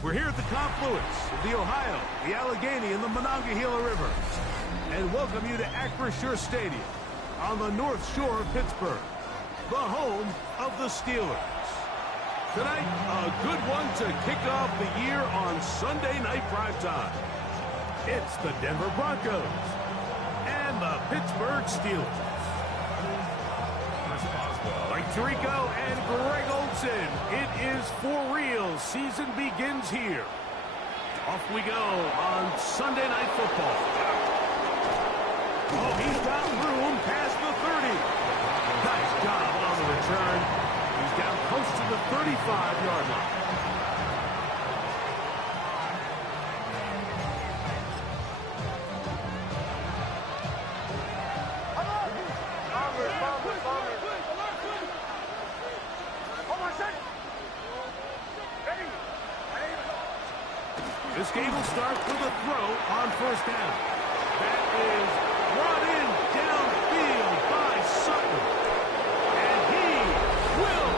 We're here at the confluence of the Ohio, the Allegheny, and the Monongahela Rivers, and welcome you to Acrisure Stadium on the North Shore of Pittsburgh, the home of the Steelers. Tonight, a good one to kick off the year on Sunday Night Primetime. It's the Denver Broncos and the Pittsburgh Steelers. Mike Tirico and Greg Olsen. It is for real. Season begins here. Off we go on Sunday Night Football. Oh, he's got room past the 30. Nice job on the return. He's down close to the 35-yard line. This game will start with a throw on first down. That is brought in downfield by Sutton. And he will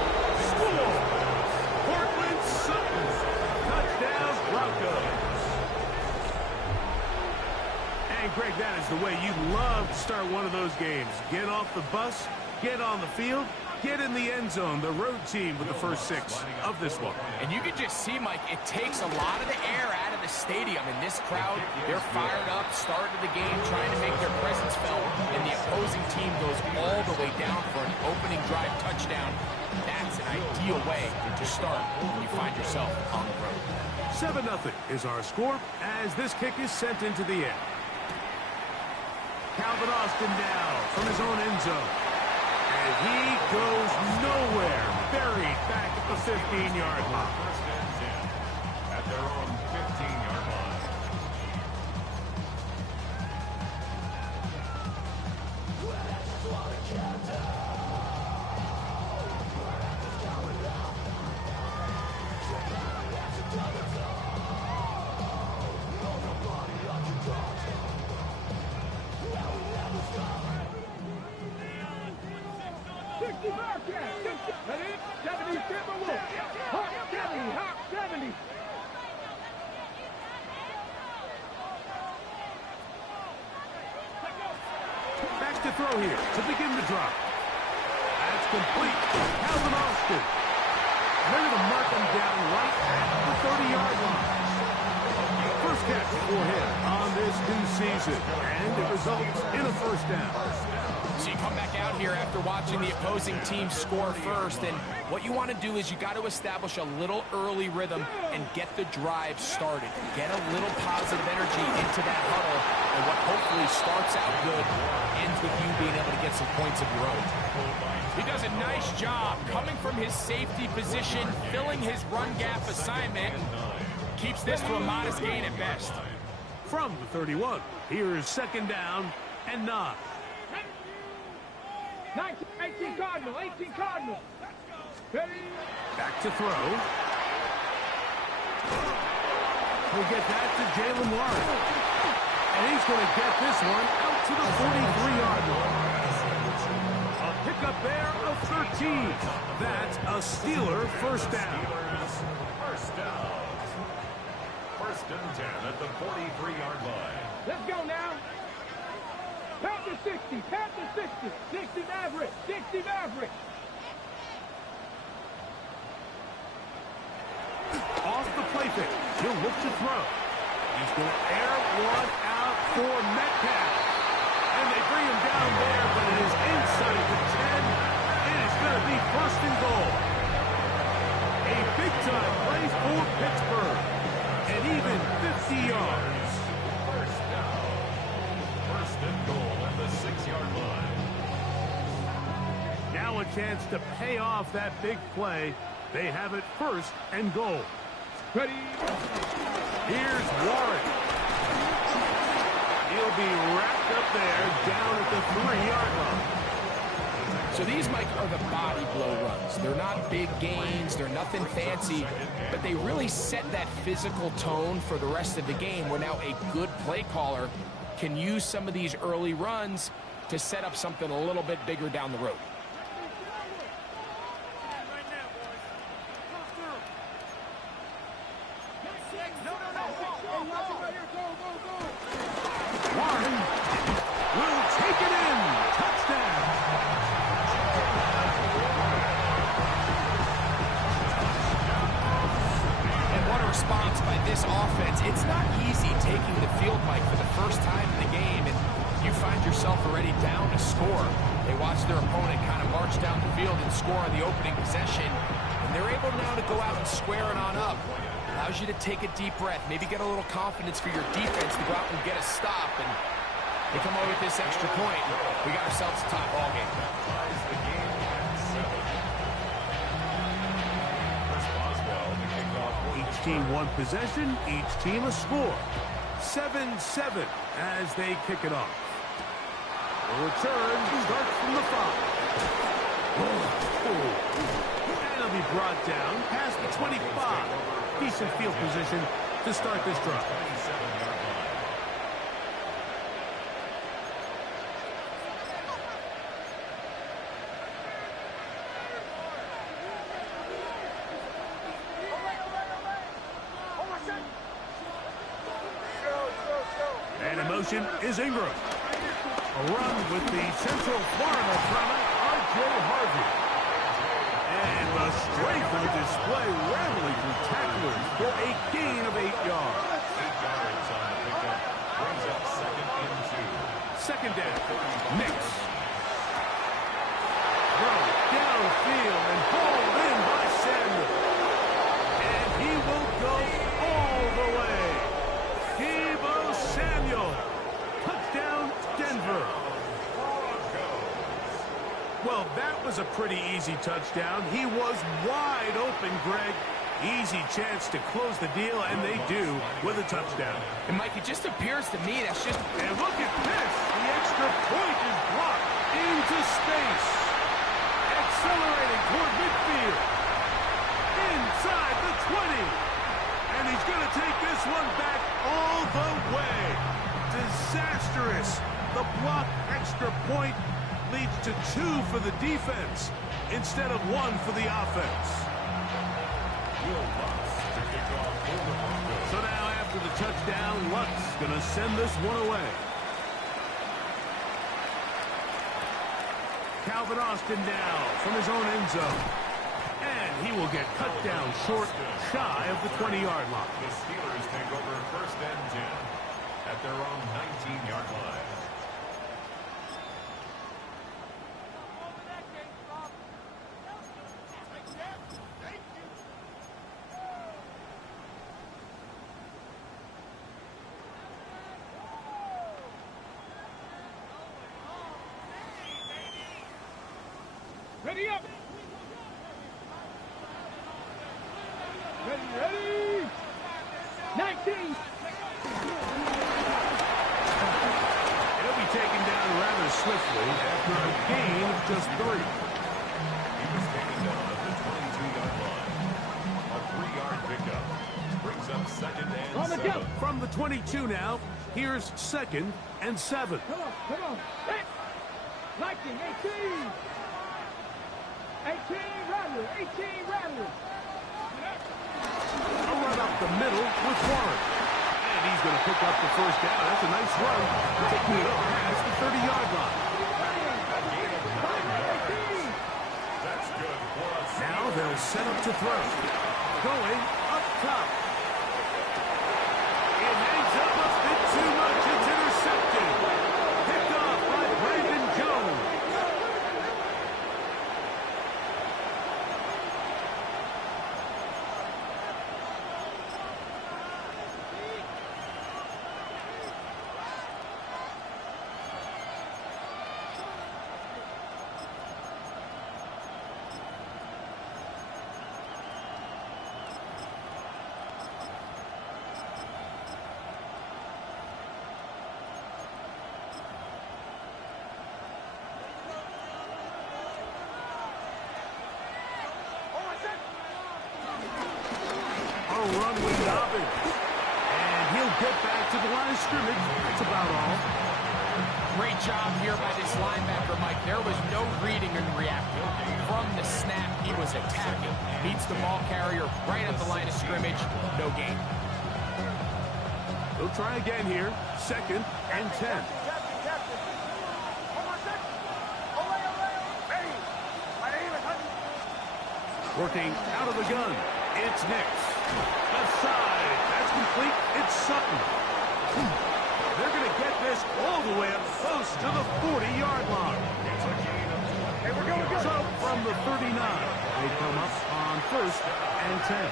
score. Cortland Sutton. Touchdown, Broncos. And Greg, that is the way you love to start one of those games. Get off the bus, get on the field, get in the end zone. The road team with the first 6 of this one. And you can just see, Mike, it takes a lot of the air out of the stadium. And this crowd, they're fired up, started the game, trying to make their presence felt. And the opposing team goes all the way down for an opening drive touchdown. That's an ideal way to start when you find yourself on the road. 7-0 is our score as this kick is sent into the air. Calvin Austin now from his own end zone. And he goes nowhere. Buried back at the 15-yard line. First and 10 at their own 15-yard line. Back to throw here to begin the drop. That's complete. Calvin Austin. They're going to mark him down right at the 30-yard line. First catch for him on this new season, and it results in a first down. So you come back out here after watching the opposing team score first, and what you want to do is you got to establish a little early rhythm and get the drive started. Get a little positive energy into that huddle, and what hopefully starts out good ends with you being able to get some points of your own. He does a nice job coming from his safety position, filling his run gap assignment, and keeps this to a modest gain at best. From the 31, here's second down and 9. 18 Cardinal, 18 Cardinal. Back to throw. He'll get that to Jalen Warren. And he's going to get this one out to the 43-yard line. A pickup there of 13. That's a Steeler first down. First down. First and 10 at the 43-yard line. Let's go now. Panther 60, Panther 60, 60 Maverick, 60 Maverick. Off the play fake. He'll look to throw. He's going to air one out for Metcalf. And they bring him down there, but it is inside the 10. It is going to be first and goal. A big-time play for Pittsburgh. And even 50 yards. First down. First and goal at the 6-yard line. Now a chance to pay off that big play. They have it first and goal. Ready. Here's Warren. He'll be wrapped up there down at the 3-yard line. So these, Mike, are the body blow runs. They're not big gains. They're nothing fancy. But they really set that physical tone for the rest of the game where now a good play caller can use some of these early runs to set up something a little bit bigger down the road. Warren will take it in. Touchdown. And what a response by this offense. It's not easy taking the field, Mike, for the first time in the game, and you find yourself already down to score. They watch their opponent kind of march down the field and score on the opening possession, and they're able now to go out and square it on up. Allows you to take a deep breath, maybe get a little confidence for your defense to go out and get a stop, and they come away with this extra point. We got ourselves a tie ball game. Each team one possession, each team a score. 7-7 as they kick it off. The return starts from the 5. And it'll be brought down past the 25. Decent field position to start this drive. And in motion is Ingram. A run with the Central Florida product, R.J. Harvey. And the strength of the display rambling through tacklers for a gain of 8 yards. 8 yards on the pickup. Brings up 2nd and 2. Second down. Mix. Throw downfield and hauled in by Samuel. And he will go all the way. Deebo Samuel. Touchdown, Denver. Well, that was a pretty easy touchdown. He was wide open, Greg. Easy chance to close the deal, and they do with a touchdown. And, Mike, it just appears to me that's just... And look at this. The extra point is blocked into space. Accelerating toward midfield. Inside the 20. And he's going to take this one back all the way. Disastrous. The blocked extra point leads to 2 for the defense instead of 1 for the offense. So now after the touchdown, Lutz going to send this one away. Calvin Austin now from his own end zone. And he will get cut down short, shy of the 20-yard line. The Steelers take over 1st and 10 at their own 19-yard line. Ready up. Ready. 19. He'll be taken down rather swiftly after a gain of just 3. He was taken down at the 22-yard line. A 3-yard pickup. Brings up 2nd On and the 7. jump. From the 22 now, here's 2nd and 7. Come on. Hey. Lightning, 18. 18 Rattlers. A run up the middle with Warren. And he's going to pick up the first down. That's a nice run. Taking it up past the 30-yard line. That's good for us. Now they'll set up to throw. Going up top. It hangs up a bit too much. It's intercepted. Picked off by Brandon Jones. Run with Dobbins. And he'll get back to the line of scrimmage. That's about all. Great job here by this linebacker, Mike. There was no reading and reacting. From the snap, he was attacking. Beats the ball carrier right at the line of scrimmage. No gain. He'll try again here. 2nd and 10. Working out of the gun. It's Nix. Left side. That's complete. It's Sutton. They're going to get this all the way up close to the 40-yard line. So from the 39, they come up on 1st and 10.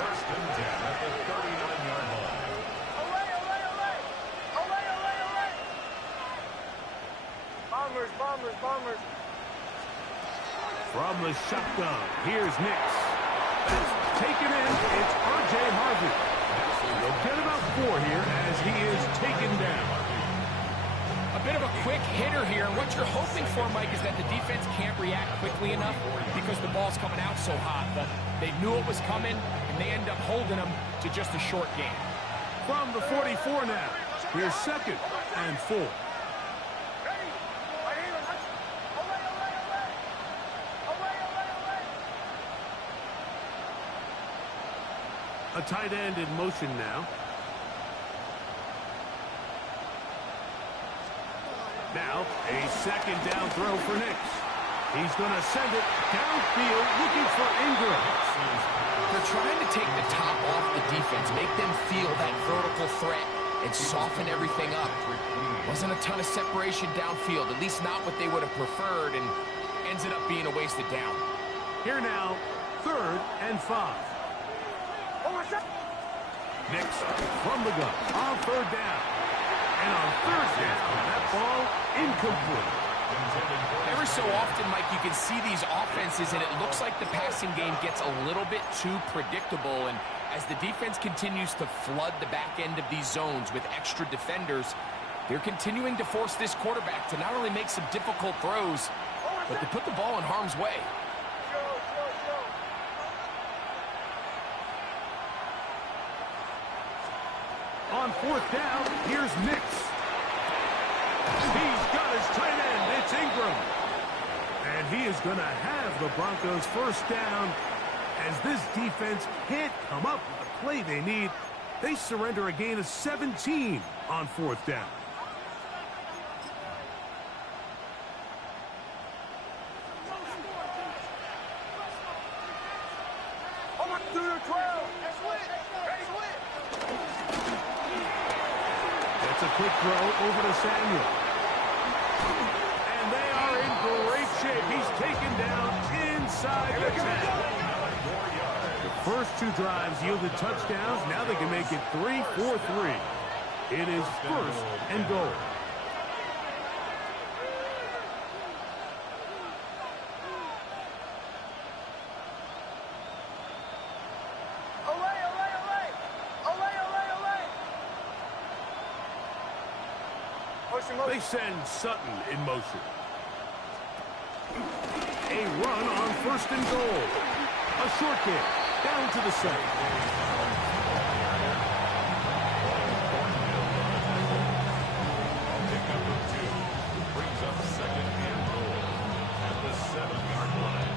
1st and 10 at the 39-yard line. Bombers. From the shotgun, here's Nix. That's taken in. It's R.J. Harvey. They'll get about 4 here as he is taken down. A bit of a quick hitter here. What you're hoping for, Mike, is that the defense can't react quickly enough because the ball's coming out so hot. But they knew it was coming, and they end up holding them to just a short game. From the 44 now, here's 2nd and 4. A tight end in motion now. Now, a 2nd down throw for Nix. He's going to send it downfield looking for Ingram. They're trying to take the top off the defense, make them feel that vertical threat, and soften everything up. Wasn't a ton of separation downfield, at least not what they would have preferred, and ends it up being a wasted down. Here now, 3rd and 5. Nix from the gun on 3rd down. And on 3rd down, that ball incomplete. Every so often, Mike, you can see these offenses, and it looks like the passing game gets a little bit too predictable. And as the defense continues to flood the back end of these zones with extra defenders, they're continuing to force this quarterback to not only make some difficult throws, but to put the ball in harm's way. On 4th down, here's Nix. He's got his tight end. It's Ingram. And he is going to have the Broncos 1st down. As this defense can't come up with the play they need, they surrender a gain of 17 on 4th down. That's a quick throw over to Samuel. And they are in great shape. He's taken down inside the 10. The first 2 drives yielded touchdowns. Now they can make it 3-4-3. It is 1st and goal. They send Sutton in motion. A run on 1st and goal. A short kick down to the 7. Brings up 2nd and goal at the 7-yard line.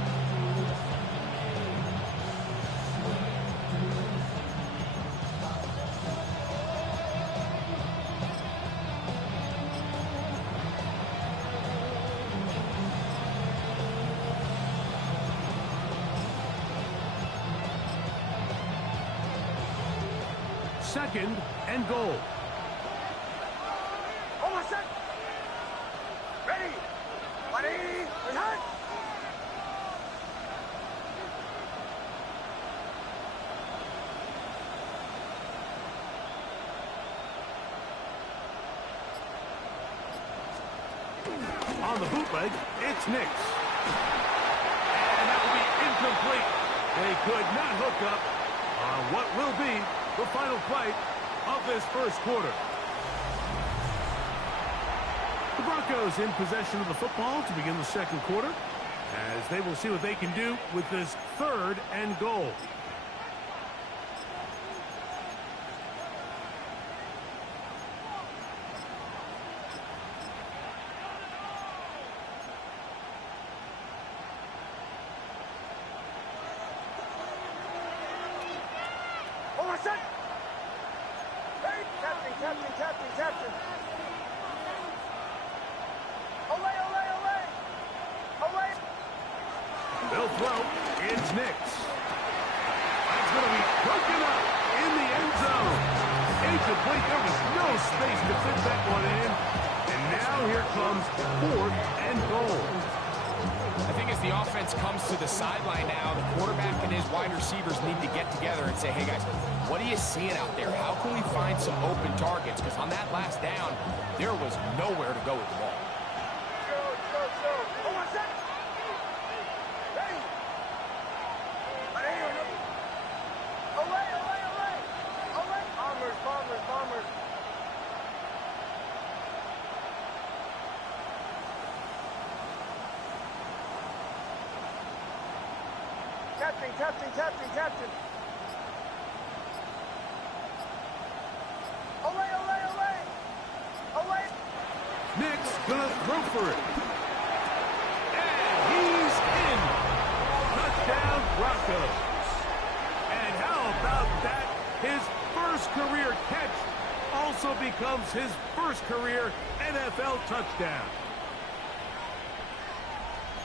Second and goal. On the bootleg, it's Nix. And that will be incomplete. They could not hook up on what will be the final play of this 1st quarter. The Broncos in possession of the football to begin the 2nd quarter, as they will see what they can do with this 3rd and goal. Captain. Away. They'll throw. It's Nix. That's going to be broken up in the end zone. Incomplete. There was no space to fit that one in. And now here comes 4th and goal. I think as the offense comes to the sideline now, the quarterback and his wide receivers need to get together and say, hey, guys, what are you seeing out there? How can we find some open targets? Because on that last down, there was nowhere to go with the ball. Bombers. Captain. Away. Nix gonna throw for it. And he's in. Touchdown, Broncos. And how about that? His first career catch also becomes his first career NFL touchdown.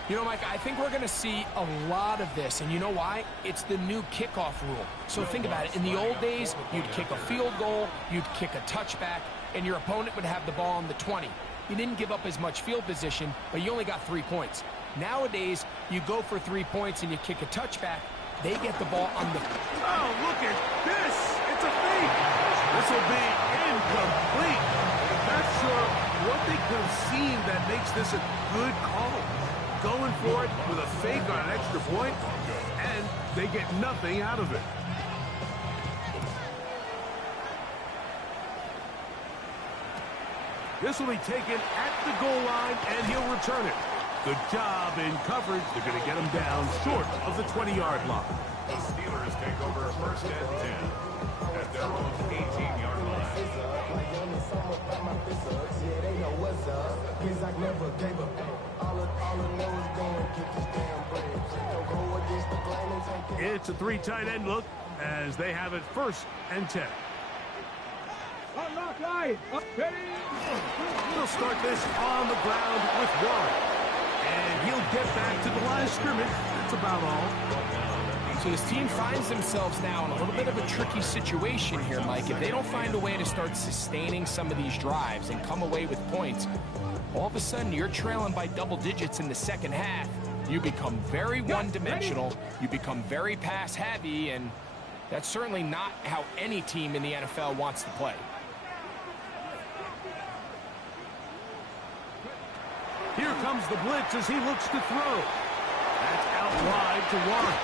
You know, Mike, I think we're going to see a lot of this, and you know why? It's the new kickoff rule. So think about it. In the old days, you'd kick a field goal, you'd kick a touchback, and your opponent would have the ball on the 20. You didn't give up as much field position, but you only got 3 points. Nowadays, you go for 3 points and you kick a touchback, they get the ball on the... Oh, look at this! It's a fake! This will be incomplete. Not sure what they could have seen that makes this a good call. Going for it with a fake on an extra point, and they get nothing out of it. This will be taken at the goal line, and he'll return it. Good job in coverage. They're going to get him down short of the 20-yard line. The Steelers take over 1st and 10 at their own 18-yard line. It's a 3 tight end look as they have it 1st and 10. Unlock line. We'll start this on the ground with Warren. And he'll get back to the line of scrimmage. That's about all. So this team finds themselves now in a little bit of a tricky situation here, Mike. If they don't find a way to start sustaining some of these drives and come away with points, all of a sudden you're trailing by double digits in the second half. You become very one-dimensional. You become very pass-heavy, and that's certainly not how any team in the NFL wants to play. Here comes the blitz as he looks to throw. That's out wide to Warren.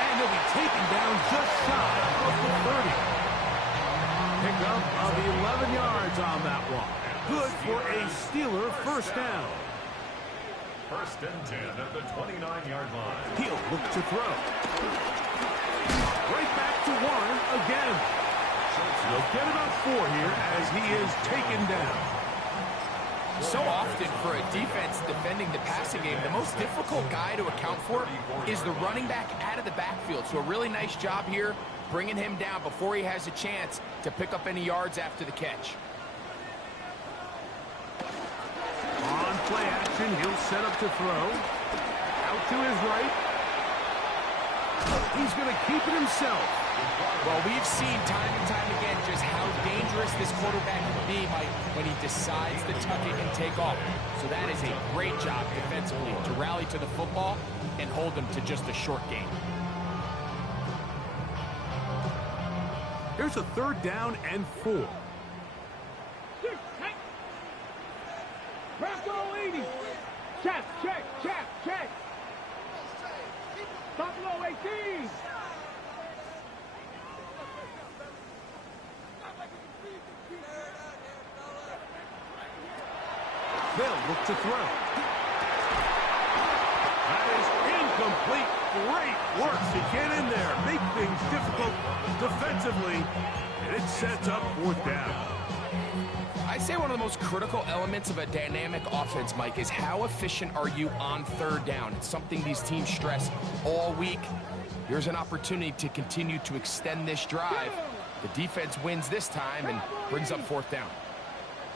And he'll be taken down just shy of the 30. Pickup of 11 yards on that one. Good for a Steeler 1st down. 1st and 10 at the 29-yard line. He'll look to throw. Right back to Warren again. He'll get about 4 here as he is taken down. So often for a defense defending the passing game, the most difficult guy to account for is the running back out of the backfield. So a really nice job here bringing him down before he has a chance to pick up any yards after the catch. On play action, he'll set up to throw. Out to his right. He's going to keep it himself. Well, we've seen time and time again just how dangerous this quarterback can be, Mike, when he decides to tuck it and take off. So that is a great job defensively to rally to the football and hold them to just a short gain. Here's a 3rd down and 4. Bronco leading. Check. Buffalo 18. They'll look to throw. That is incomplete. Great work to get in there, make things difficult defensively, and it sets up 4th down. I'd say one of the most critical elements of a dynamic offense, Mike, is how efficient are you on 3rd down. It's something these teams stress all week. Here's an opportunity to continue to extend this drive The defense wins this time and brings up fourth down.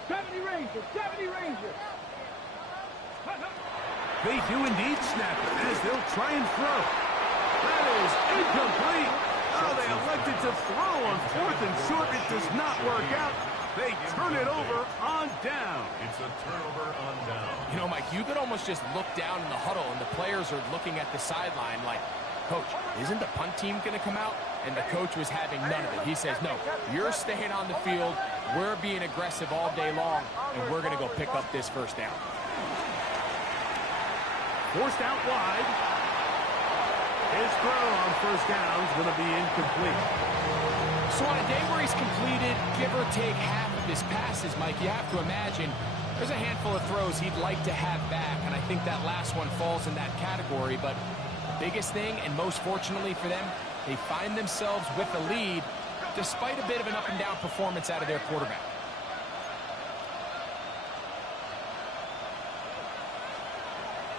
70 Rangers, 70 Rangers. They do indeed snap it as they'll try and throw. That is incomplete. Oh, they elected to throw on 4th and short. It does not work out. They turn it over on down. It's a turnover on down. You know, Mike, you could almost just look down in the huddle, and the players are looking at the sideline like, Coach, isn't the punt team going to come out? And the coach was having none of it. He says, no, you're staying on the field. We're being aggressive all day long, and we're going to go pick up this first down. Forced out wide. His throw on first down is going to be incomplete. So on a day where he's completed, give or take half of his passes, Mike, you have to imagine there's a handful of throws he'd like to have back, and I think that last one falls in that category. But the biggest thing, and most fortunately for them, they find themselves with the lead despite a bit of an up-and-down performance out of their quarterback.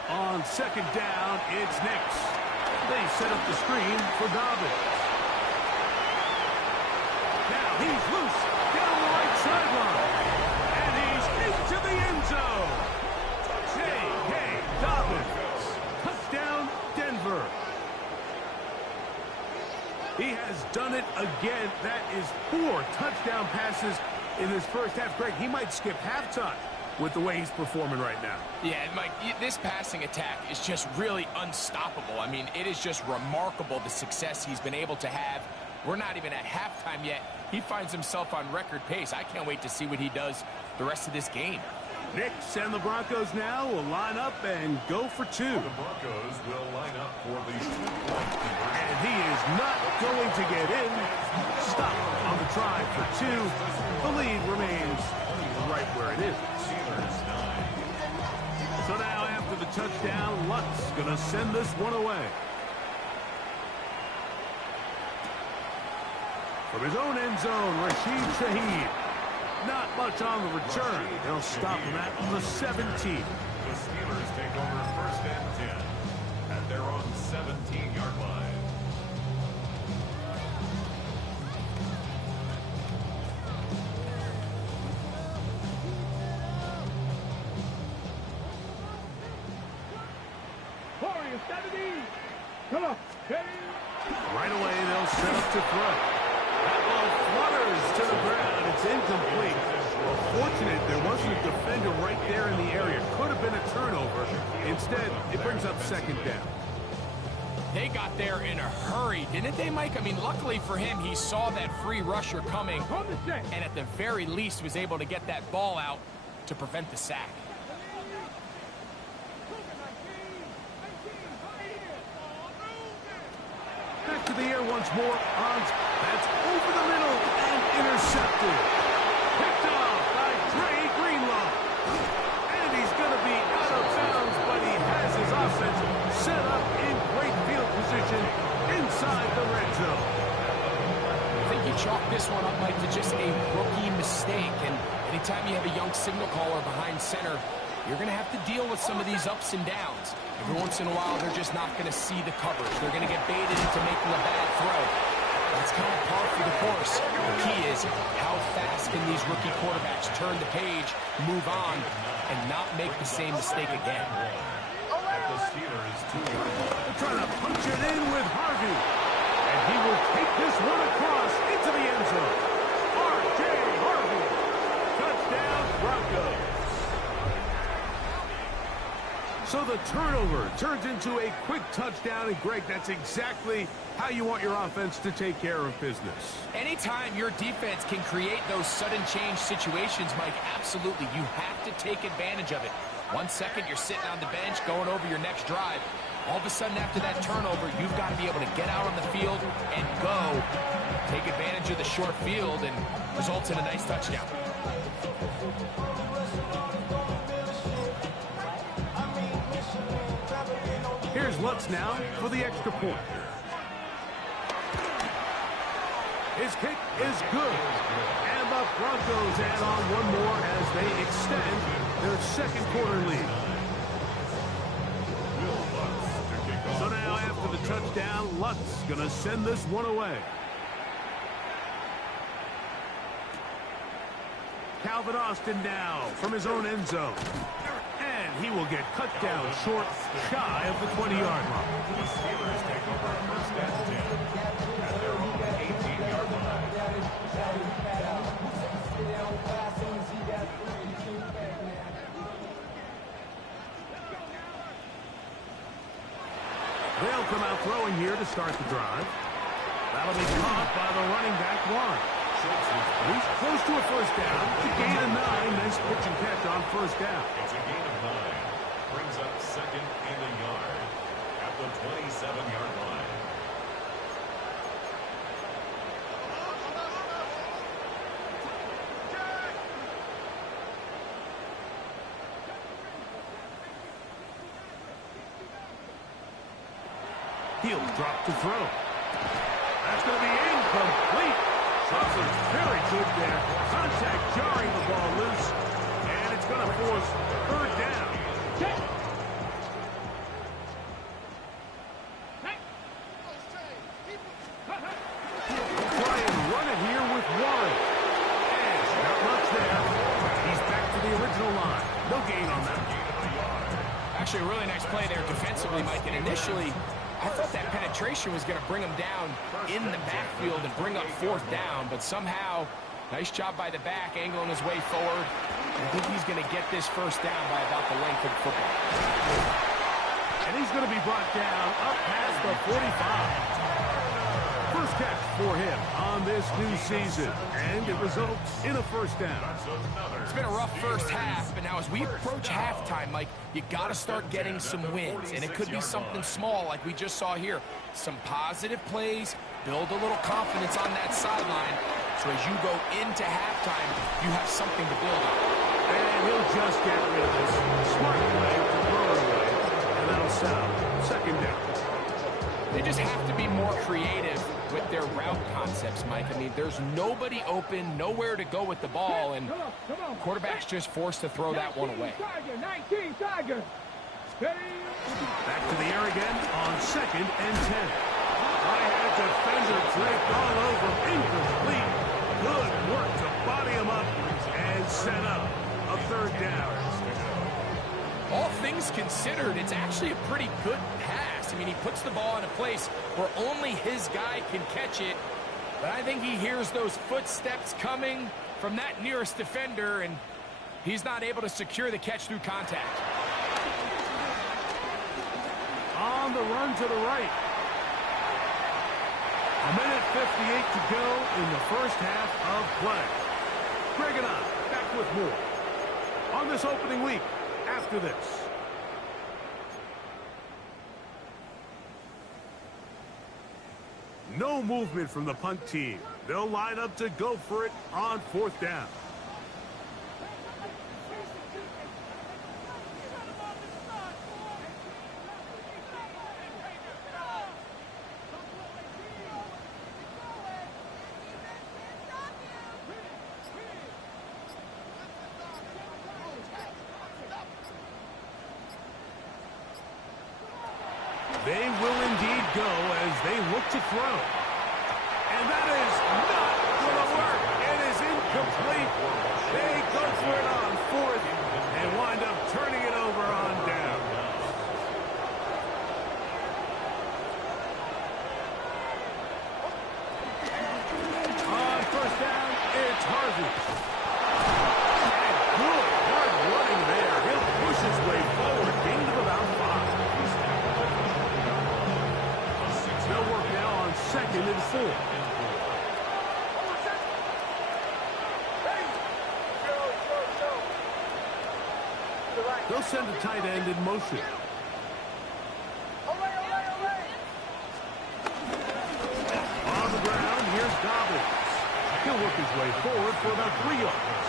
On second down, it's Nix. They set up the screen for Dobbins. Now he's loose down the right sideline. And he's into the end zone. J.K. Dobbins. Touchdown, Denver. He has done it again. That is 4 touchdown passes in his first half. Greg, he might skip halftime with the way he's performing right now. Yeah, Mike, this passing attack is just really unstoppable. I mean, it is just remarkable the success he's been able to have. We're not even at halftime yet. He finds himself on record pace. I can't wait to see what he does the rest of this game. Nix and the Broncos now will line up and go for 2. The Broncos will line up for the 2-point conversion. And he is not going to get in. Stop on the try for 2. The lead remains right where it is. So now after the touchdown, Lutz going to send this one away. From his own end zone, Rashid Shaheed. Not much on the return. They'll stop him at the 17. The Steelers take over first and 10 at their own 17-yard line. Warriors, 70. Come on. Right away, they'll set up to throw. That ball flutters to the ground. It's incomplete. Well, fortunate there wasn't a defender right there in the area. Could have been a turnover. Instead, it brings up second down. They got there in a hurry, didn't they, Mike? I mean, luckily for him, he saw that free rusher coming, and at the very least was able to get that ball out to prevent the sack. Back to the air once more. That's over the middle and intercepted. Picked off by Dre Greenlaw. And he's going to be out of bounds, but he has his offense set up in great field position inside the red zone. I think you chalk this one up, Mike, to just a rookie mistake. And anytime you have a young signal caller behind center, you're going to have to deal with some of these ups and downs. Every once in a while, they're just not going to see the coverage. They're going to get baited into making a bad throw. That's kind of par for the course. The key is how fast can these rookie quarterbacks turn the page, move on, and not make the same mistake again. At the Steelers' 2-yard line. They're trying to punch it in with Harvey. And he will take this one across into the end zone. R.J. Harvey. Touchdown, Broncos. So the turnover turns into a quick touchdown, and Greg, that's exactly how you want your offense to take care of business. Anytime your defense can create those sudden change situations, Mike, absolutely, you have to take advantage of it. 1 second, you're sitting on the bench going over your next drive. All of a sudden, after that turnover, you've got to be able to get out on the field and go. Take advantage of the short field and results in a nice touchdown. Here's Lutz now for the extra point. His kick is good. And the Broncos add on one more as they extend their second quarter lead. So now after the touchdown, Lutz going to send this one away. Calvin Austin now from his own end zone. And he will get cut down short, shy of the 20-yard line. The Steelers take over first and 10 at their own 18-yard line. They'll come out throwing here to start the drive. That'll be caught by the running back, Warren. He's close to a first down. It's a gain of 9. Nice pitch and catch on first down. It's a gain of 9. Brings up second and a yard at the 27-yard line. He'll drop to throw. That's going to be incomplete. Shuffler's very good there. Contact jarring the ball loose. And it's going to force third down. Try and run it here with Warren. And not much there. He's back to the original line. No gain on that. Actually, a really nice play there defensively, Mike. And initially, I thought that penetration was going to bring him down in the backfield and bring up fourth down, but somehow, nice job by the back, angling his way forward. I think he's going to get this first down by about the length of the football. And he's going to be brought down up past the 45. First catch for him on this new season, and it results in a first down. It's been a rough first half, but now as we approach halftime, Mike, you got to start getting some wins, and it could be something small like we just saw here. Some positive plays, build a little confidence on that sideline, so as you go into halftime, you have something to build on. And he'll just get rid of this. Smart play to throw it away, and that'll sound second down. They just have to be more creative with their route concepts, Mike. I mean, there's nobody open, nowhere to go with the ball, and quarterback's just forced to throw that one away. 19 Tiger. Back to the air again on second and 10. I had a defender draped all over, incomplete. Good work to body him up and set up a third down. All things considered, it's actually a pretty good pass. I mean, he puts the ball in a place where only his guy can catch it. But I think he hears those footsteps coming from that nearest defender, and he's not able to secure the catch through contact. On the run to the right. A minute 58 to go in the first half of play. Greg and I back with more on this opening week after this. No movement from the punt team. They'll line up to go for it on fourth down. They will indeed go as they look to throw. And that is not going to work. It is incomplete. They go for it on fourth and wind up turning it over on down. On first down, it's Harvey. And good hard running there. He'll push his way forward. Gain of about 5. They'll work now on second and 4. They'll send a tight end in motion. On the ground, here's Dobbins. He'll work his way forward for about 3 yards.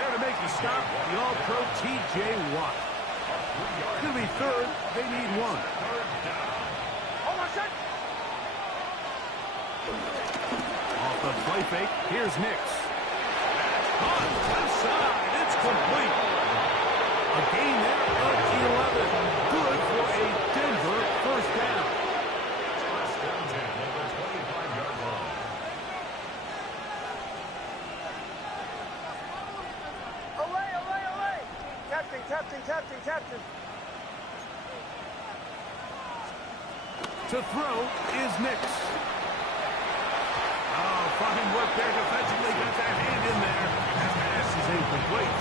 There to make the stop, the All-Pro T.J. Watt. It's going to be third. They need 1. Off the play fake, here's Nix. Caught left side, it's complete. A gain there of 11. Good for a Denver first down. First and 10 at the 25-yard line. Captain. To throw is Nix. Oh, fine work there defensively. Got that hand in there. That pass is incomplete.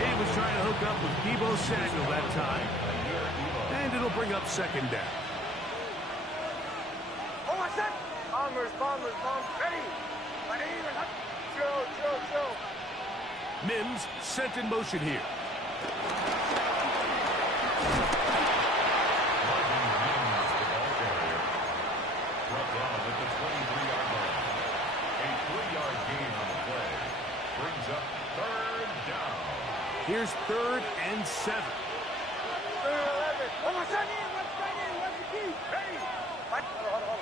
He was trying to hook up with Debo Samuel that time. And it'll bring up second down. Oh, what's that? Bombers. Ready. Chill. Mims sent in motion here. Brought down at the 23-yard line. A 3-yard gain on the play brings up third down. Here's 3rd and 7. 11. Oh, what's that? What's the key? Ready. Hold on.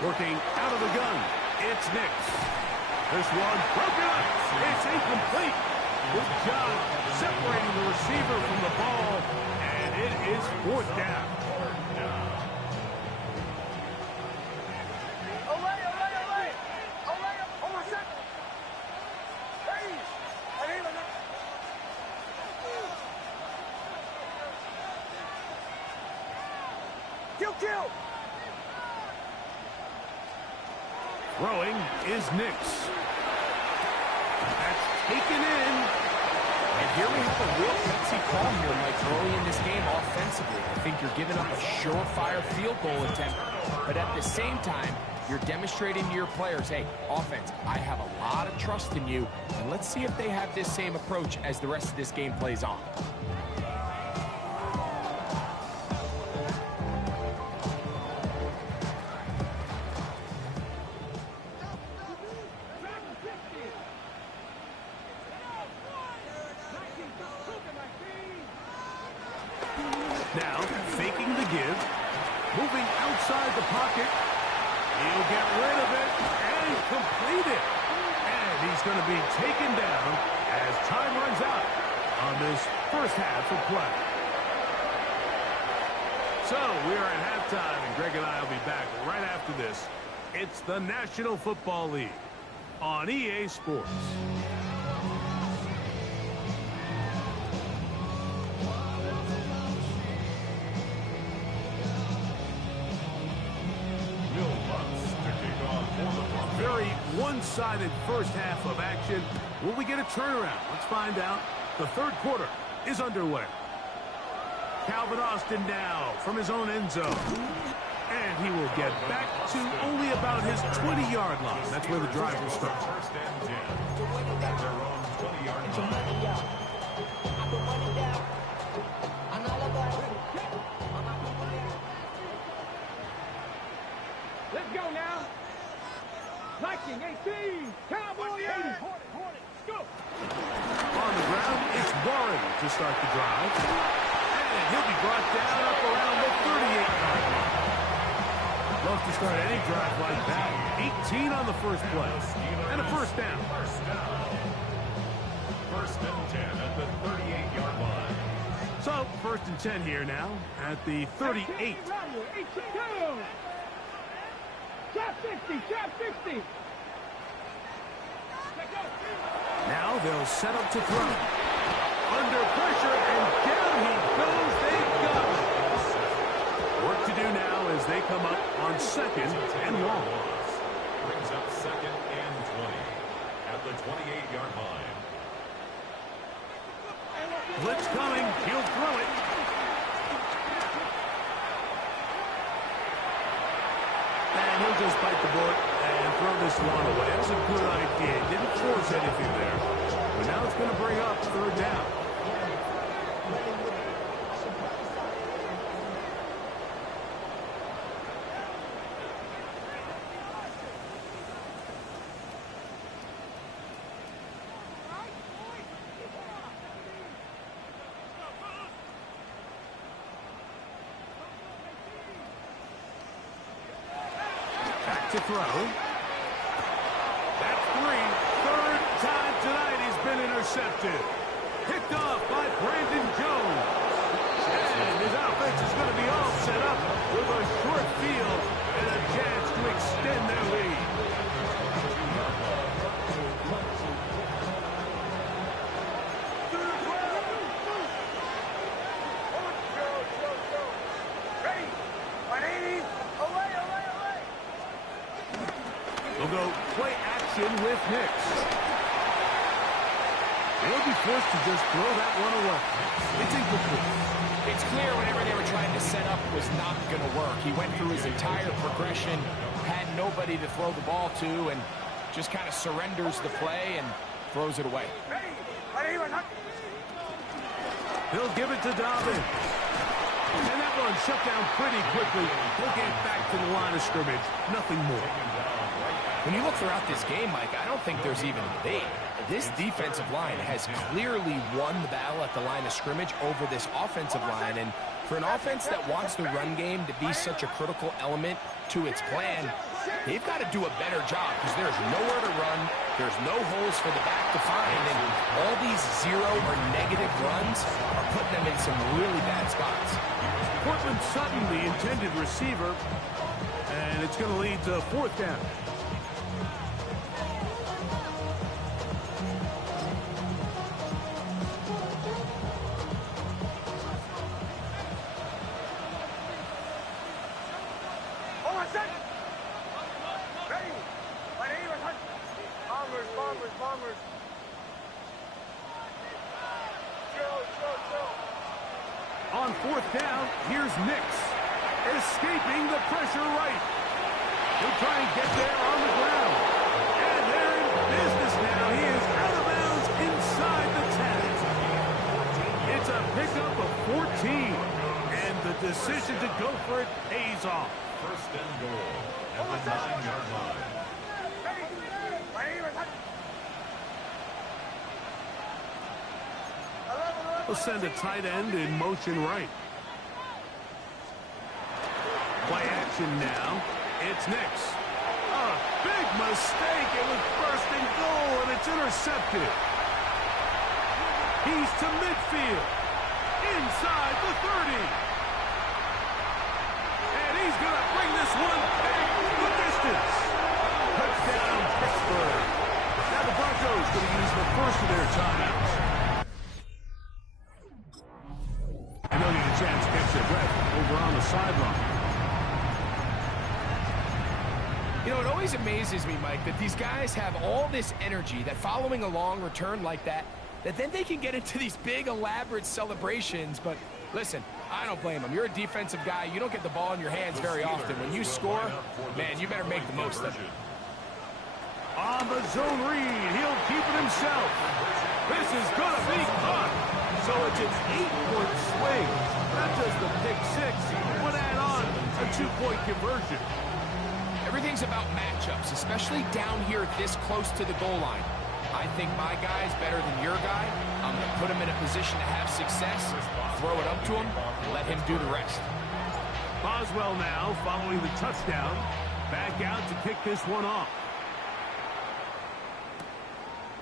Working out of the gun, it's Nix. This one broken up. It's incomplete. Good job separating the receiver from the ball, and it is 4th down. Kill. Throwing is Nix. That's taken in. And here we have a real gutsy call here, Mike, early in this game offensively. I think you're giving up a surefire field goal attempt, but at the same time, you're demonstrating to your players, hey, offense, I have a lot of trust in you, and let's see if they have this same approach as the rest of this game plays on. Now, faking the give, moving outside the pocket. He'll get rid of it and complete it. And he's going to be taken down as time runs out on this first half of play. So, we are at halftime, and Greg and I will be back right after this. It's the National Football League on EA Sports. Very one-sided first half of action. Will we get a turnaround? Let's find out. The third quarter is underway. Calvin Austin now from his own end zone. And he will get back to only about his 20-yard line. That's where the drive will start. First and 10 at their own 20-yard line. Let's go now. Viking 18, Cowboy 80. Hornet, go. On the ground, it's Warren to start the drive. And he'll be brought down up around the 38-yard line. Love to start any drive like that. 18 on the first play. And a first down. First and 10 at the 38-yard line. So, first and 10 here now at the 38. 18 down. Trap 60. Now they'll set up to throw. Under pressure, and down he goes. They got it. Work to do now as they come up on second and long. Brings up second and 20 at the 28-yard line. Blitz coming. He'll throw it. And he'll just bite the bullet and throw this one away. That was a good idea. Didn't force anything there. But now it's going to bring up third down. To throw. That's 3. Third time tonight he's been intercepted. Picked off by Brandon Jones. And his offense is going to be all set up with a short field and a chance to extend their lead. We'll go play action with Nix. They'll be forced to just throw that one away. It's incomplete. It's clear whatever they were trying to set up was not going to work. He went through his entire progression, had nobody to throw the ball to, and just kind of surrenders the play and throws it away. He'll give it to Dobbins. And that one shut down pretty quickly. He'll get back to the line of scrimmage. Nothing more. When you look throughout this game, Mike, I don't think there's even a debate. This defensive line has clearly won the battle at the line of scrimmage over this offensive line. And for an offense that wants the run game to be such a critical element to its plan, they've got to do a better job because there's nowhere to run. There's no holes for the back to find. And all these zero or negative runs are putting them in some really bad spots. Cortland Sutton, the intended receiver. And it's going to lead to fourth down. On fourth down, here's Nix, escaping the pressure right. He'll try and get there on the ground. And they're in business now. He is out of bounds inside the 10. It's a pickup of 14. And the decision to go for it pays off. First and goal at the 9-yard line. We'll send a tight end in motion right. Play action now. It's Nix. A big mistake. It was first and goal, and it's intercepted. He's to midfield. Inside the 30. And he's going to bring this one back the distance. Touchdown, Pittsburgh. Now the Broncos going to use the first of their timeouts. And they'll get a chance to catch their breath over on the sideline. You know, it always amazes me, Mike, that these guys have all this energy, that following a long return like that then they can get into these big, elaborate celebrations. But listen, I don't blame them. You're a defensive guy. You don't get the ball in your hands very often. When you score, man, you better make the most of it. On the zone read, he'll keep it himself. This is going to be caught. So it's an 8-point swing. Not just a pick six, but add on a 2-point conversion. Everything's about matchups, especially down here this close to the goal line. I think my guy's better than your guy. I'm going to put him in a position to have success, throw it up to him, and let him do the rest. Boswell now following the touchdown. Back out to kick this one off.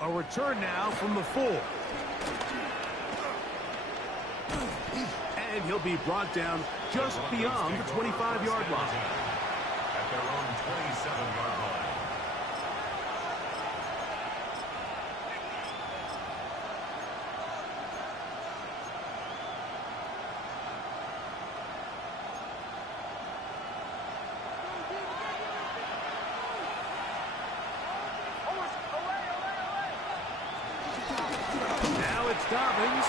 A return now from the 4. And he'll be brought down just beyond the 25-yard line. At their own 27-yard line. Now it's Dobbins,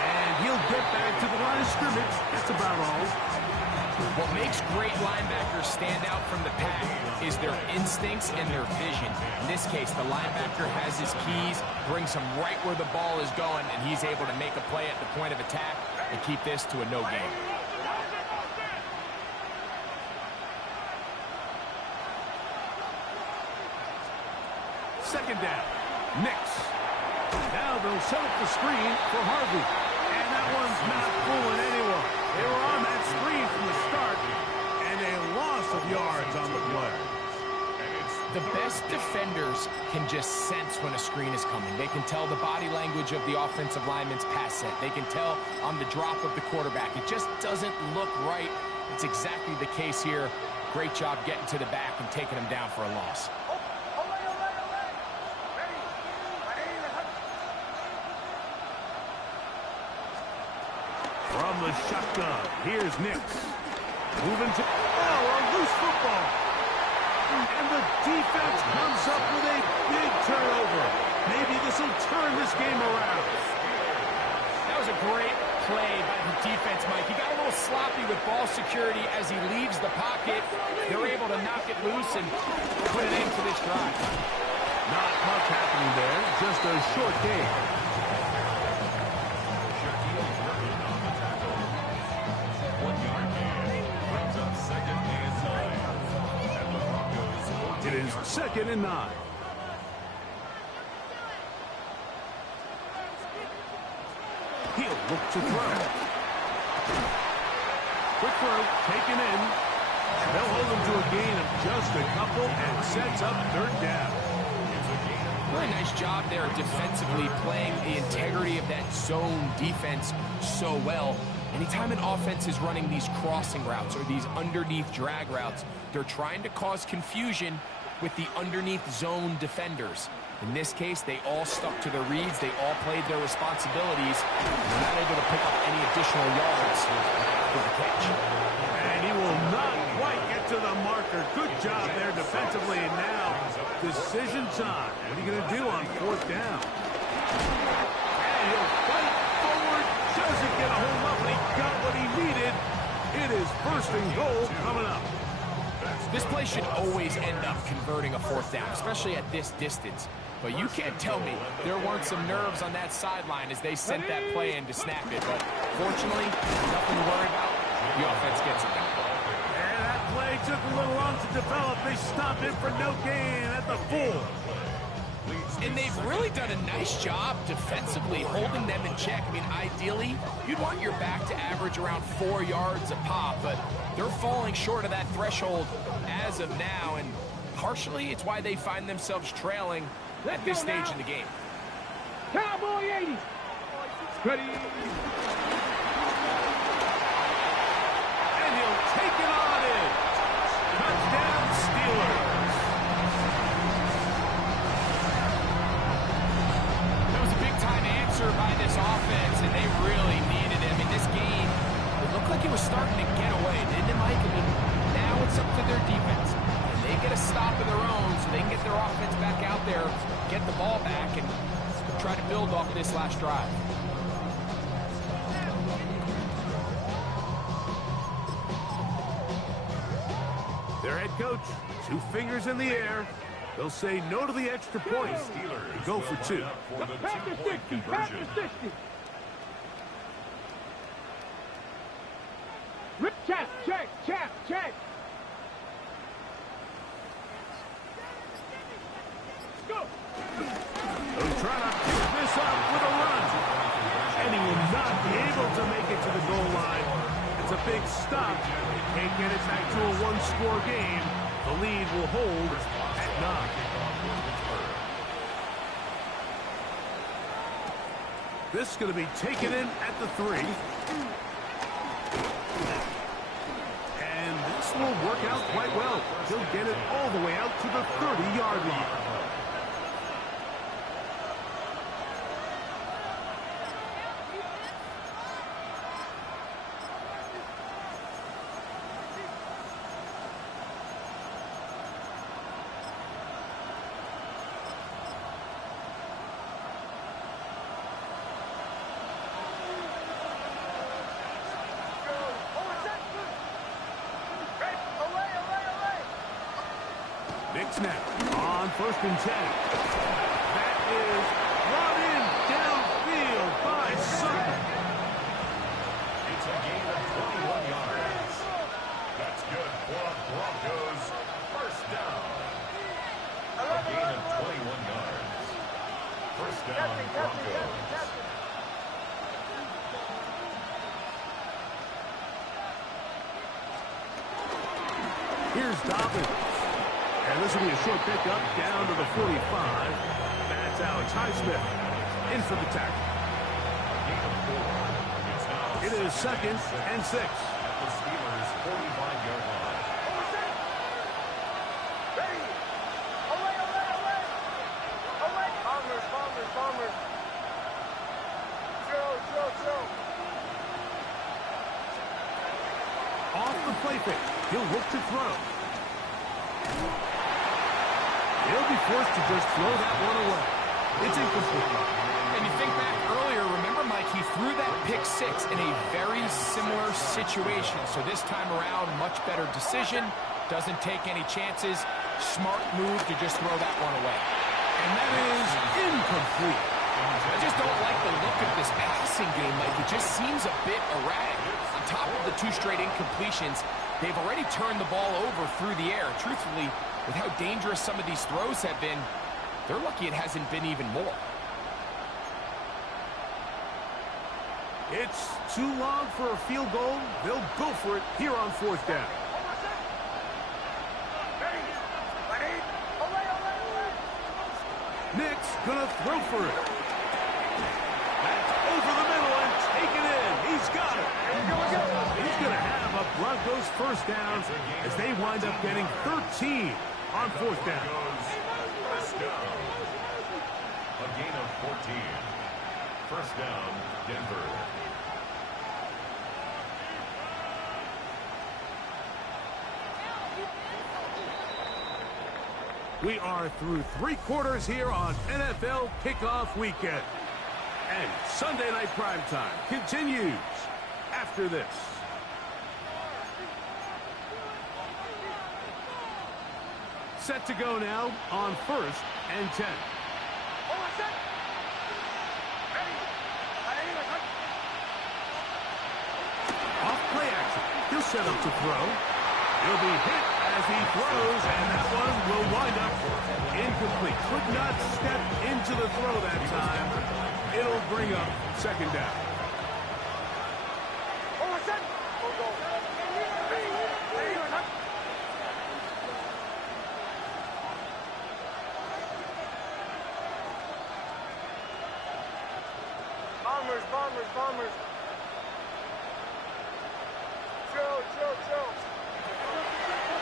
and he'll get back to the line of scrimmage. That's about all. What makes great linebackers stand out from the pack is their instincts and their vision. In this case, the linebacker has his keys, brings him right where the ball is going, and he's able to make a play at the point of attack and keep this to a no game. Second down. Nix. Now they'll set up the screen for Harvey. And that one's not fooling anyone. They were on that screen from the start, and a loss of yards on the play. And it's The best defenders can just sense when a screen is coming. They can tell the body language of the offensive lineman's pass set. They can tell on the drop of the quarterback. It just doesn't look right. It's exactly the case here. Great job getting to the back and taking him down for a loss. From the shotgun, here's Nix. Moving to, a loose football. And the defense comes up with a big turnover. Maybe this will turn this game around. That was a great play by the defense, Mike. He got a little sloppy with ball security as he leaves the pocket. They're able to knock it loose and put an end to this drive. Not much happening there, just a short game. It is 2nd and 9. He'll look to throw. Quick throw, taken in. They'll hold him to a gain of just a couple and sets up 3rd down. Really nice job there defensively, playing the integrity of that zone defense so well. Anytime an offense is running these crossing routes or these underneath drag routes, they're trying to cause confusion with the underneath zone defenders. In this case, they all stuck to their reads. They all played their responsibilities. They're not able to pick up any additional yards for the catch. And he will not quite get to the marker. Good job there defensively. And now, decision time. What are you going to do on 4th down? And he'll fight forward. Doesn't get a hold up, and he got what he needed. It is 1st and goal coming up. This play should always end up converting a 4th down, especially at this distance. But you can't tell me there weren't some nerves on that sideline as they sent that play in to snap it. But fortunately, nothing to worry about. The offense gets it done. And that play took a little long to develop. They stopped it for no gain at the 4. And they've really done a nice job defensively holding them in check. I mean, ideally, you'd want your back to average around 4 yards a pop, but they're falling short of that threshold as of now, and partially it's why they find themselves trailing at this stage in the game. Cowboy 80. Ready. And he'll take it on in. Touchdown, Steelers. By this offense, and they really needed it. I mean, this game, it looked like it was starting to get away, didn't it, Mike? I mean, now it's up to their defense. And they get a stop of their own so they can get their offense back out there, get the ball back, and try to build off this last drive. Their head coach, 2 fingers in the air. They'll say no to the extra point. Steelers go for 2. Pack to 60. Pack to 60. Rip, check. Go. They'll try to pick this up with a run. And he will not be able to make it to the goal line. It's a big stop. Can't get it back to a 1-score game. The lead will hold at 9. This is going to be taken in at the 3. And this will work out quite well. He'll get it all the way out to the 30-yard line. Nix now on 1st and 10. That is brought in downfield by Sutton. It's a gain of 21 yards. That's good for the Broncos. 1st down. A gain of 21 yards. 1st down, Broncos. Here's Dobbins. And This will be a short pickup down to the 45. That's Alex Highsmith in for the tackle. It is 2nd and 6. At the Steelers' 45-yard line. Bombers. Chill. Off the play fake. He'll look to throw. He'll be forced to just throw that one away. It's incomplete. And you think back earlier, remember, Mike, he threw that pick 6 in a very similar situation. So this time around, much better decision. Doesn't take any chances. Smart move to just throw that one away. And that is incomplete. I just don't like the look of this passing game, Mike. It just seems a bit erratic. On top of the 2 straight incompletions, they've already turned the ball over through the air. Truthfully, with how dangerous some of these throws have been, they're lucky it hasn't been even more. It's too long for a field goal. They'll go for it here on 4th down. Nick's gonna throw for it. That's over the middle and taken in. He's got it. He's gonna have a Broncos first down as they wind up getting 13 on 4th down. First down. A gain of 14. First down, Denver. We are through 3 quarters here on NFL Kickoff Weekend. And Sunday Night Primetime continues after this. Set to go now on 1st and 10. Off play action. He'll set up to throw. He'll be hit as he throws, and that one will wind up incomplete. Could not step into the throw that time. It'll bring up 2nd down. Bombers. Chill.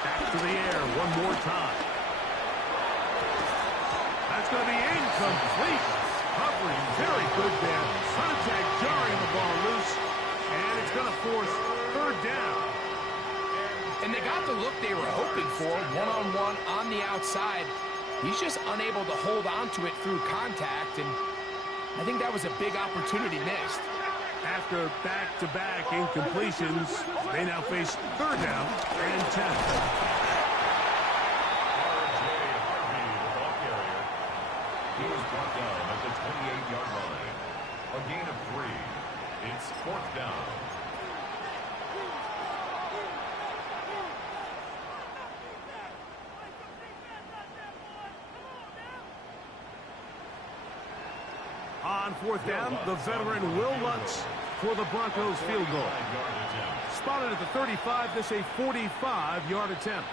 Back to the air one more time. That's going to be incomplete. Covering very good there. Contact jarring the ball loose. And it's going to force 3rd down. And they got the look they were hoping for, one-on-one on the outside. He's just unable to hold on to it through contact, and I think that was a big opportunity missed. After back-to-back incompletions, they now face 3rd down and 10. He was brought down at the 28-yard line. A gain of 3. It's 4th down. On 4th down, the veteran Will Lutz for the Broncos field goal. Spotted at the 35, this a 45-yard attempt.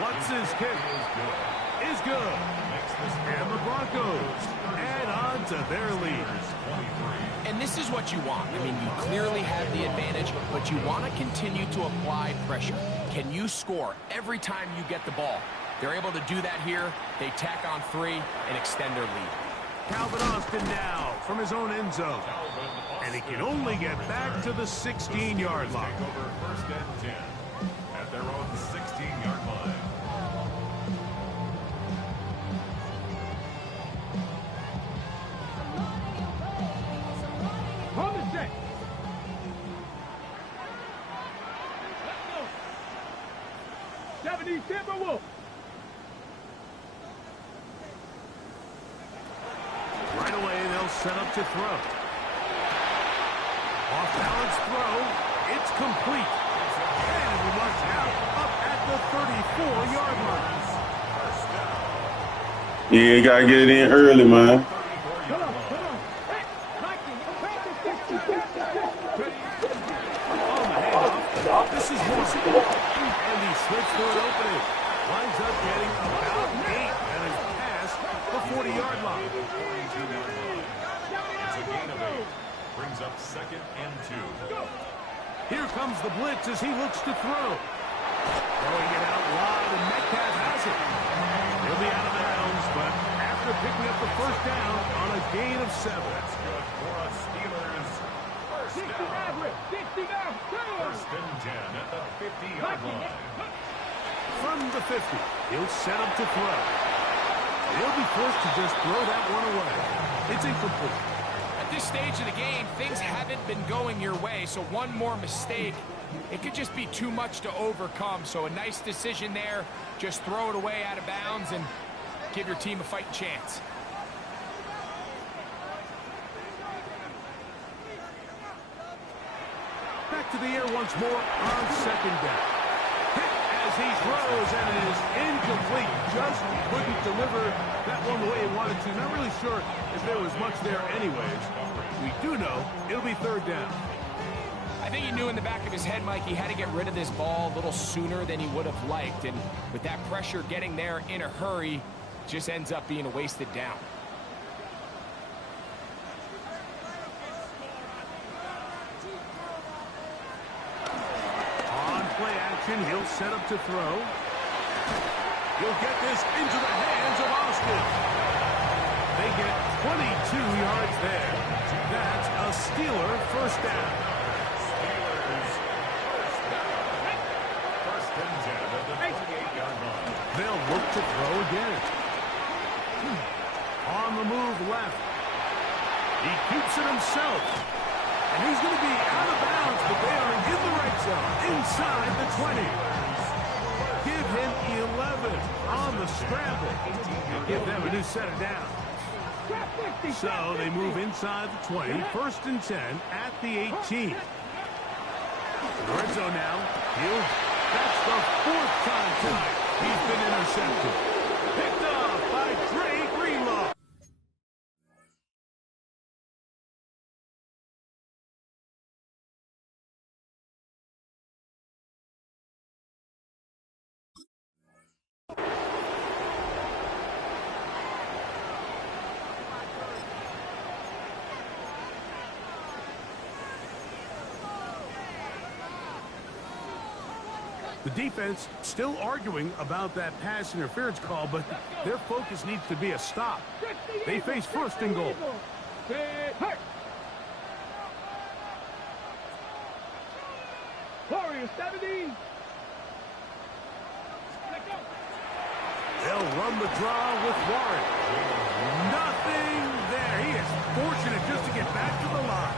Lutz's kick is good. And the Broncos add on to their lead. And this is what you want. I mean, you clearly have the advantage, but you want to continue to apply pressure. Can you score every time you get the ball? They're able to do that here. They tack on 3 and extend their lead. Calvin Austin now from his own end zone. And he can only get back to the 16-yard line. Take over 1st and 10 at their own 16-yard line. On the set. Let's go. 70 Timberwolves. Right away, they'll set up to throw. Off-balance throw. It's complete. And watch out up at the 34-yard line. Yeah, you gotta get it in early, man. Come on. Hey, Mikey, practice 60. On the handoff, switch for an opening. Winds up getting about 8 and is past the 40-yard line. It's a gain of 8. Brings up 2nd and 2. Here comes the blitz as he looks to throw. Throwing it out wide, and Metcalf has it. He'll be out of bounds, but after picking up the first down on a gain of 7. That's good for us Steelers. First 60 down. Maverick. 60 Maverick. First and 10 at the 50-yard line. From the 50, he'll set up to throw. He'll be forced to just throw that one away. It's incomplete. At this stage of the game, things haven't been going your way, so one more mistake, it could just be too much to overcome. So a nice decision there. Just throw it away out of bounds and give your team a fighting chance. Back to the air once more on 2nd down. Hit as he throws, and it is incomplete. Just couldn't deliver that one the way he wanted to. Not really sure if there was much there anyways. We do know it'll be 3rd down. I think he knew in the back of his head, Mike, he had to get rid of this ball a little sooner than he would have liked. And with that pressure getting there in a hurry, just ends up being a wasted down. On play action, he'll set up to throw. He'll get this into the hands of Austin. They get 22 yards there. That's a Steeler first down. Steelers first down. First and 10 at the 28-yard line. They'll look to throw again. On the move left. He keeps it himself. And he's going to be out of bounds, but they are in the right zone, inside the 20. Give him 11 on the scramble. And give them a new set of downs. So they move inside the 20, 1st and 10 at the 18. The red zone now. That's the 4th time tonight he's been intercepted. Picked up by Dre Greenlaw. The defense still arguing about that pass interference call, but their focus needs to be a stop. They face 1st and goal. Warrior 70. They'll run the draw with Warren. Nothing there. He is fortunate just to get back to the line.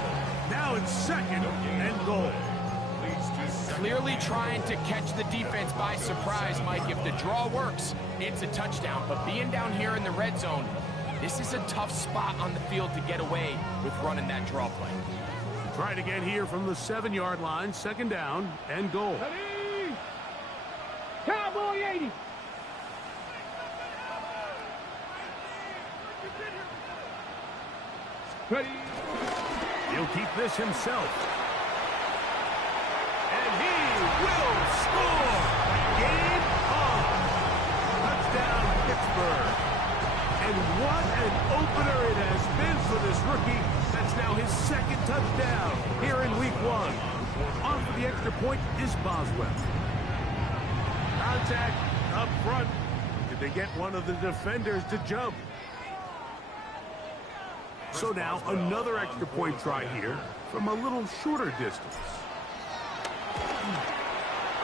Now it's 2nd and goal. Clearly trying to catch the defense by surprise, Mike. If the draw works, it's a touchdown. But being down here in the red zone, this is a tough spot on the field to get away with running that draw play. Try it again here from the 7-yard line, 2nd down and goal. Cowboy 80. Ready. He'll keep this himself. And he will score! Game on! Touchdown, Pittsburgh. And what an opener it has been for this rookie. That's now his 2nd touchdown here in Week 1. On for the extra point is Boswell. Contact up front. Did they get one of the defenders to jump? So now another extra point try here from a little shorter distance.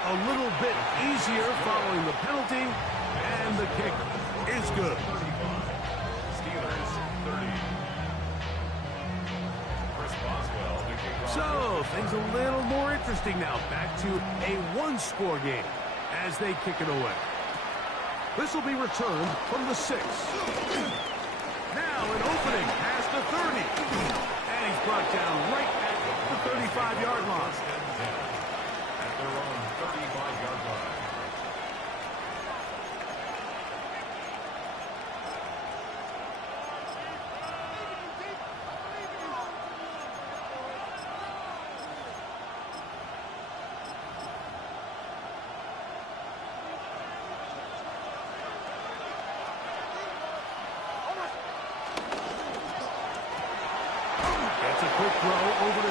A little bit easier following the penalty, and the kick is good. Steelers 30. Chris Boswell, the kick. So things a little more interesting now. Back to a 1-score game as they kick it away. This will be returned from the 6. Now an opening past the 30. And he's brought down right at the 35-yard line. At their own 35-yard line.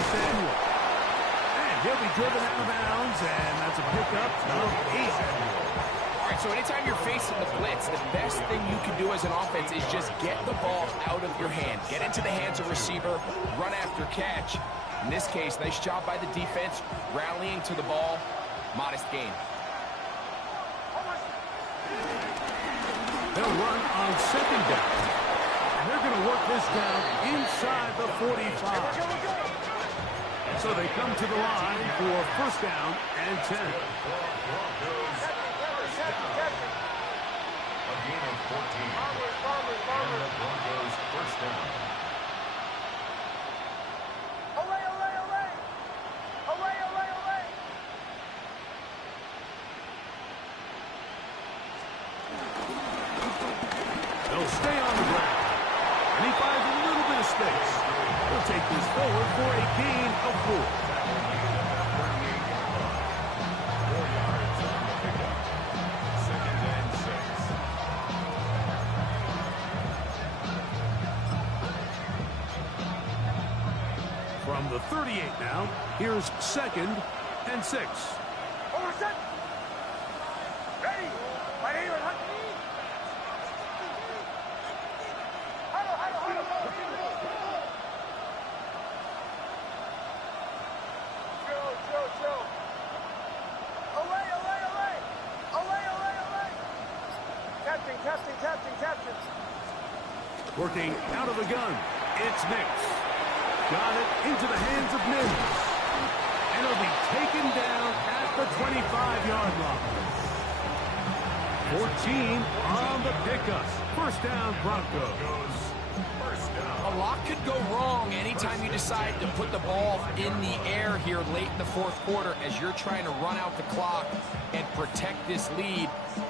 Samuel. And he'll be driven out of bounds, and that's a pickup of 8. All right, so anytime you're facing the blitz, the best thing you can do as an offense is just get the ball out of your hand. Get into the hands of receiver, run after catch. In this case, nice job by the defense, rallying to the ball. Modest gain. They'll run on 2nd down. And they're going to work this down inside the 45. So they come to the line for 1st down and 10. A gain of 14. And the Broncos 1st down. They'll stay on the ground. And he finds a little bit of space. He'll take this forward for a gain of 4. 4 yards on the pickup. 2nd and 6. From the 38 now, here's 2nd and 6. Captain. Working out of the gun, it's Nix. Got it into the hands of Mims. And he'll be taken down at the 25-yard line. 14 on the pickup. 1st down, Broncos. A lot could go wrong anytime you decide to put the ball in the air here late in the 4th quarter as you're trying to run out the clock and protect this lead.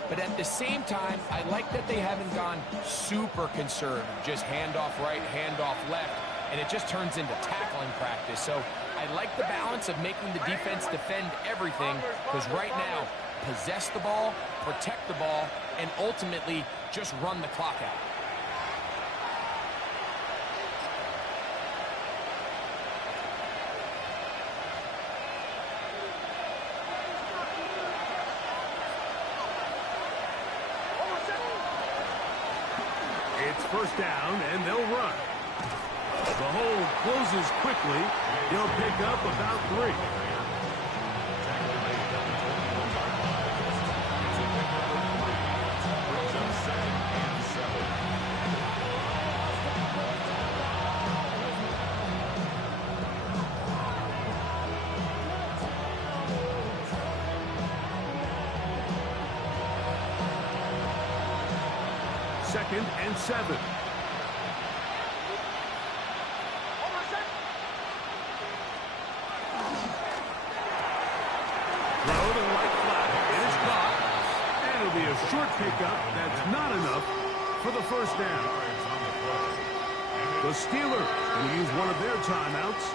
But at the same time, I like that they haven't gone super conservative. Just handoff right, handoff left, and it just turns into tackling practice. So I like the balance of making the defense defend everything, because right now, possess the ball, protect the ball, and ultimately just run the clock out. It's 1st down, and they'll run. The hold closes quickly. He'll pick up about 3. Second and 7. Throw to the right flat. It is caught. And it'll be a short pickup. That's not enough for the 1st down. The Steelers going to use one of their timeouts.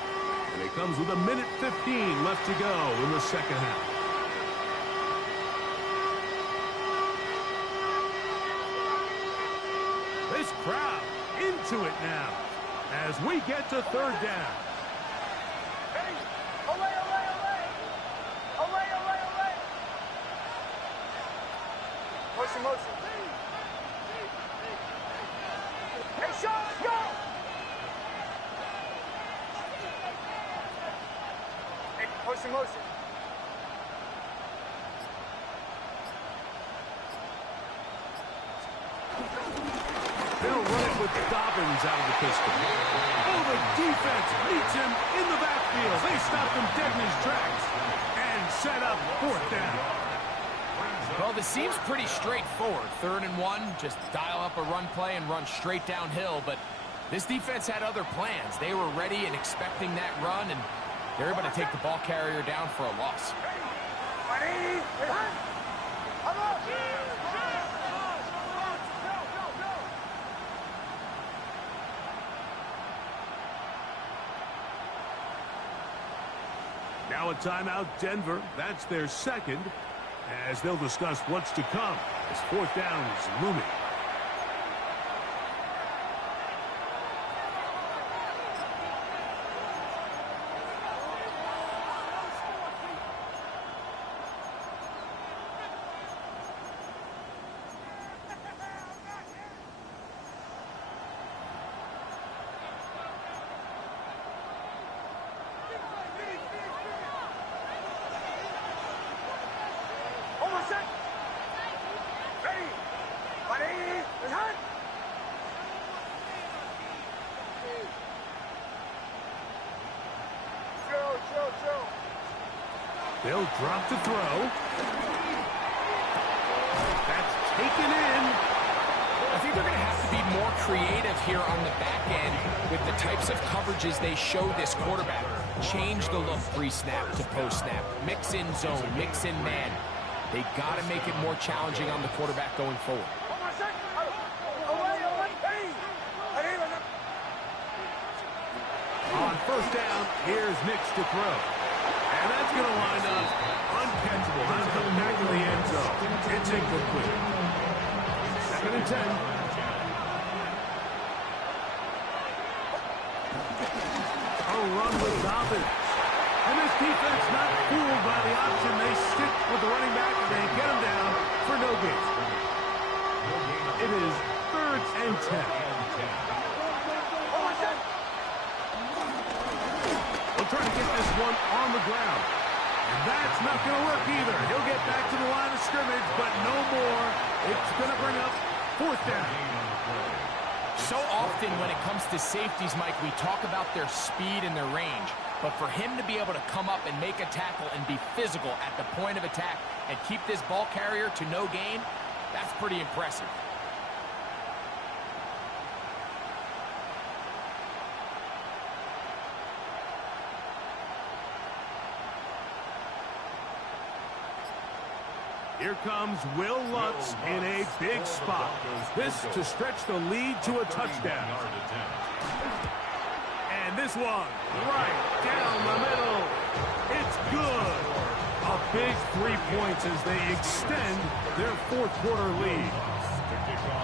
And it comes with 1:15 left to go in the 2nd half. This crowd into it now as we get to 3rd down. Motion. Hey, Sean, let's go! Hey, motion. They'll run it with Dobbins out of the pistol. Oh, the defense meets him in the backfield. They stop him dead in his tracks and set up 4th down. Well, this seems pretty straightforward. 3rd and 1, just dial up a run play and run straight downhill. But this defense had other plans. They were ready and expecting that run, and they're able to take the ball carrier down for a loss. Now a timeout, Denver. That's their 2nd, as they'll discuss what's to come as 4th down is looming. They'll drop to throw. That's taken in. I think they're going to have to be more creative here on the back end with the types of coverages they show this quarterback. Change the look pre-snap to post-snap. Mix in zone, mix in man. They got to make it more challenging on the quarterback going forward. On first down, here's Nix to throw. And that's going to wind up uncatchable. That's the back of the end zone. It's incomplete. 2nd and 10. A run with Dobbins. And this defense not fooled by the option. They stick with the running back and they get him down for no gain. It is 3rd and 10. They'll try to get this one on the ground. And that's not going to work either. He'll get back to the line of scrimmage, but no more. It's going to bring up 4th down. So often when it comes to safeties, Mike, we talk about their speed and their range. But for him to be able to come up and make a tackle and be physical at the point of attack and keep this ball carrier to no gain, that's pretty impressive. Here comes Will Lutz in a big spot. This to stretch the lead to a touchdown. And this one, right down the middle. It's good. A big 3 points as they extend their 4th quarter lead.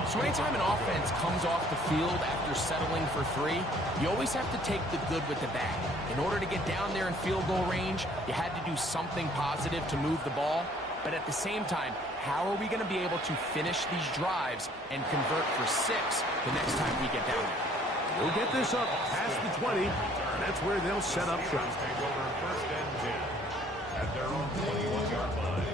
So anytime an offense comes off the field after settling for 3, you always have to take the good with the bad. In order to get down there in field goal range, you had to do something positive to move the ball. But at the same time, how are we going to be able to finish these drives and convert for 6 the next time we get down there? We'll get this up past the 20. That's where they'll set up shop. Take over 1st and 10 at their own 21-yard line.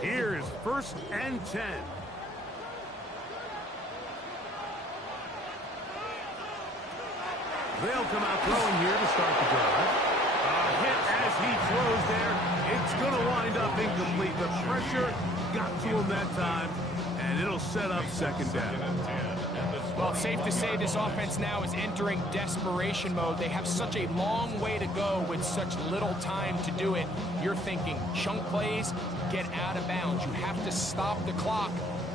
Here's 1st and 10. They'll come out throwing here to start the drive. A hit as he throws there. It's going to wind up incomplete. The pressure got to him that time, and it'll set up 2nd down. Well, it's safe to say this offense now is entering desperation mode. They have such a long way to go with such little time to do it. You're thinking chunk plays, get out of bounds. You have to stop the clock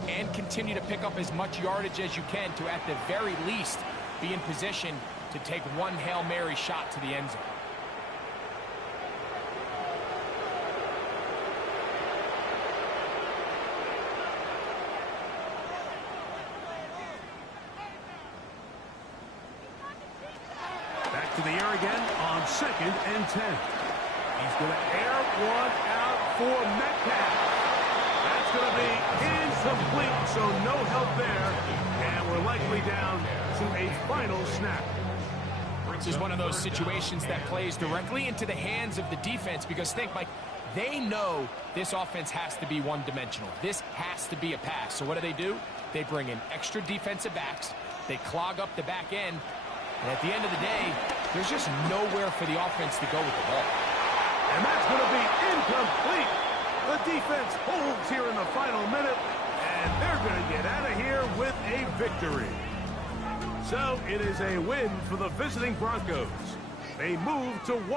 and continue to pick up as much yardage as you can to, at the very least, be in position to take one Hail Mary shot to the end zone. Back to the air again on 2nd and 10. He's going to air one out for Metcalf. That's going to be incomplete, so no help there. And we're likely down to a final snap. This is one of those situations that plays directly into the hands of the defense because think, Mike, they know this offense has to be one-dimensional. This has to be a pass. So what do? They bring in extra defensive backs. They clog up the back end. And at the end of the day, there's just nowhere for the offense to go with the ball. And that's going to be incomplete. The defense holds here in the final minute, and they're going to get out of here with a victory. So it is a win for the visiting Broncos. They move to